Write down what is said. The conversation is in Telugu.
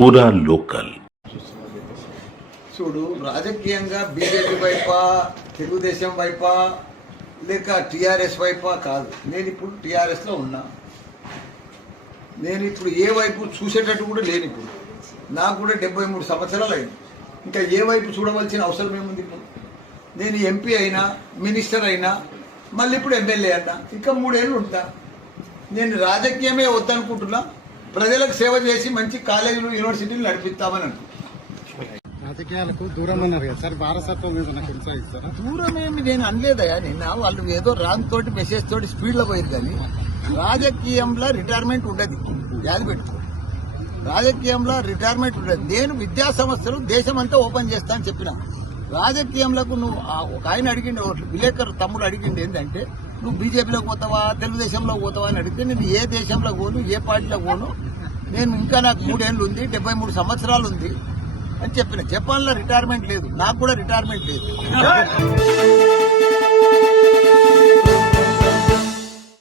పూరా లోకల్. చూడు, రాజకీయంగా బీజేపీ వైపా, తెలుగుదేశం వైపా, లేక టీఆర్ఎస్ వైపా కాదు. నేను ఇప్పుడు టీఆర్ఎస్లో ఉన్నా. నేను ఇప్పుడు ఏ వైపు చూసేటట్టు కూడా లేని. ఇప్పుడు నాకు కూడా 73 సంవత్సరాలు అయింది. ఇంకా ఏ వైపు చూడవలసిన అవసరం ఏముంది? ఇప్పుడు నేను ఎంపీ అయినా, మినిస్టర్ అయినా, మళ్ళీ ఇప్పుడు ఎమ్మెల్యే అయినా, ఇంకా 3 ఏళ్ళు ఉంటా. నేను రాజకీయమే వద్దనుకుంటున్నా. ప్రజలకు సేవ చేసి మంచి కాలేజీలు, యూనివర్సిటీలు నడిపిస్తామని అనుకుంటున్నాను. రాజకీయాలకు దూరం అన్నారు కదా సార్, వారసత్వం మీద నాకు కొనసాగిస్తారా? దూరం ఏమి నేను అనలేదయా. నిన్న వాళ్ళు ఏదో రాంగ్ తోటి మెసేజ్ తోటి స్పీడ్లో పోయింది. కానీ రాజకీయంలో రిటైర్మెంట్ ఉండదు. యాది పెట్టుకో, రాజకీయంలో రిటైర్మెంట్ ఉండదు. నేను విద్యా సంస్థలు దేశం అంతా ఓపెన్ చేస్తా అని చెప్పిన. రాజకీయంలోకి నువ్వు ఒక ఆయన అడిగిండు, విలేకరు తమ్ముడు అడిగిండు ఏంటంటే, నువ్వు బీజేపీలోకి పోతావా, తెలుగుదేశంలో పోతావా అని అడిగితే, నేను ఏ దేశంలో పోను, ఏ పార్టీలో పోను, నేను ఇంకా నాకు 3 ఏళ్ళు ఉంది, 73 సంవత్సరాలు ఉంది అని చెప్పిన. జపాన్లో రిటైర్మెంట్ లేదు, నాకు కూడా రిటైర్మెంట్ లేదు.